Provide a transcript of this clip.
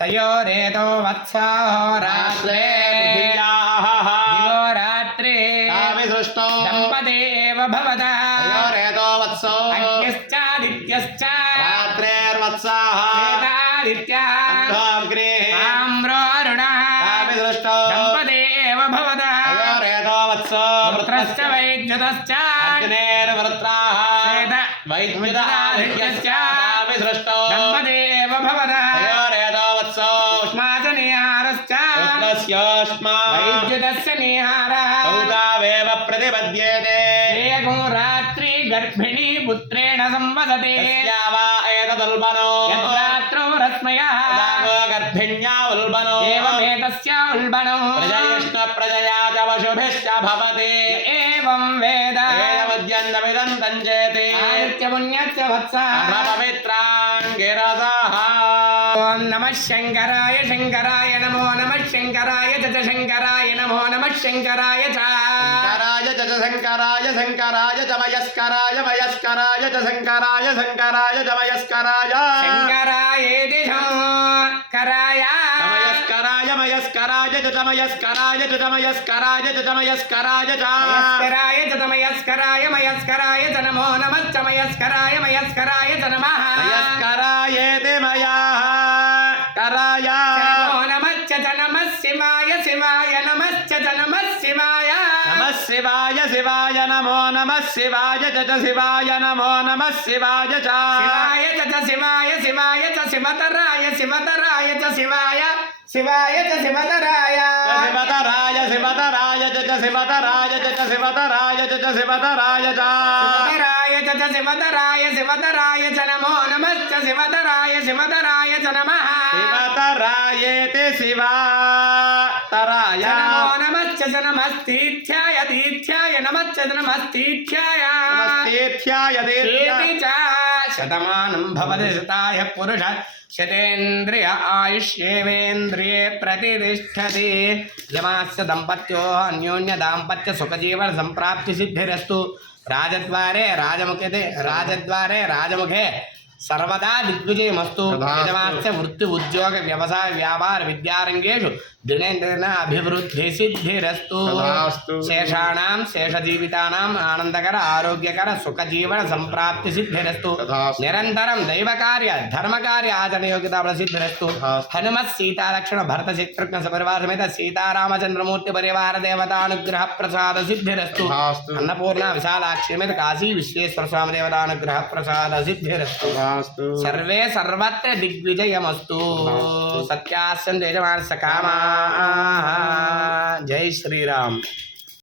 तयोरेतो वत्साहोरात्रे दिवो रात्रे सृष्टो दम्पतेव भवता तयोरेतो वत्सो अग्निश्चादित्यश्च रात्रेर्वत्साः वेदादित्या अन्धाग्रे ताम्रोरुणः दृष्टो दम्पतेव भवता तयोरेतो वत्सो पुत्रश्च वैद्युतश्च अग्नेर्वृत्राः वेद वैद्युदादित्यश्च सृष्टो వైద్యుదస్య నేహారేవ ప్రతిపద్యేతే శ్రేయగో రాత్రి గర్భిణీ పుత్రేణ సంవదతే ఏతదుల్బనో రాత్రో రస్మయ గర్భిణ్యా ఉల్బనో ఏమేతస్య ఉల్బనో ప్రజయష్ణ ప్రజయా శుభిశ్చ భవతి ఏవం వేద వేదవద్యంతమిదం తంజేతి ఆదిత్య పుణ్యస్య వత్స పవిత్రాంగిరదాహ ఓం నమ శంకరాయ శంకరాయ నమో నమ శంకరాయ చ శంకరాయ నమో నమ శంకరాయ శంకరాయ చ శంకరాయ శంకరాయ చ వయస్కరాయ వయస్కరాయ చ శంకరాయ శంకరాయ చ వయస్కరాయ శంకరాయేతి శంకరాయ. వయస్కరాయ వయస్కరాయ చ తమయస్కరాయ చ తమయస్కరాయ తమయస్కరాయ తమయస్కరాయ మయస్కరాయ చ. నమస్తమయస్కరాయ మయస్కరాయ చ శివాయ నమశ్చ నమ శివాయ నమ శివాయ శివాయ నమో నమ శివాయ చ శివాయ నమో నమ శివాయ చ. శివాయ చ శివాయ శివాయ చ శివతరాయ శివతరాయ చ శివాయ శివాయ చ శివతరాయ. శివతరాయ శివతరాయ చ శివతరాయ చ శివతరాయ చ శివతరాయ చ. శివతరాయ చ శివతరాయ శివతరాయ చ నమో నమశ్చ శివతరాయ శివతరాయ చ నమః. శివతరాయేతి శివా. तराय नमो नमश्च नमस्तीथ्याय दीथ्याय नमश्च नमस्तीथ्याय नमस्तीथ्याय दीथ्याय च शतमानं भवति शताय पुरुष शतेन्द्रिय आयुष्येवेन्द्रिये प्रतिष्ठति। यमास्य दम्पत्यो राजद्वारे राजमुखे राजद्वारे राजमुखे సర్వదా దిగ్విజయమస్తు వేదవాస్య వృత్తి ఉద్యోగ వ్యవసాయ వ్యాపార విద్యారంగేషు దినేంద్రేణ అభివృద్ధి సిద్ధిరస్తు శేషాణం శేష జీవితానాం ఆనందకర ఆరోగ్యకర సుఖ జీవన సంప్రాప్తి సిద్ధిరస్తు నిరంతరం దైవ కార్య ధర్మ కార్య ఆచరణ యోగ్యత ప్రసిద్ధిరస్తు హనుమత్ సీతాలక్షణ భరత శత్రుఘ్న సపరివార సీతారామచంద్రమూర్తి పరివార దేవతానుగ్రహ ప్రసాద సిద్ధిరస్తు అన్నపూర్ణ విశాలాక్షి మీద కాశీ విశ్వేశ్వర స్వామి దేవతానుగ్రహ ప్రసాద సిద్ధిరస్తు సర్వే సర్వత్ర దిగ్విజయమస్తు. సత్యాస్యం జయమానస కామా జై శ్రీరామ్.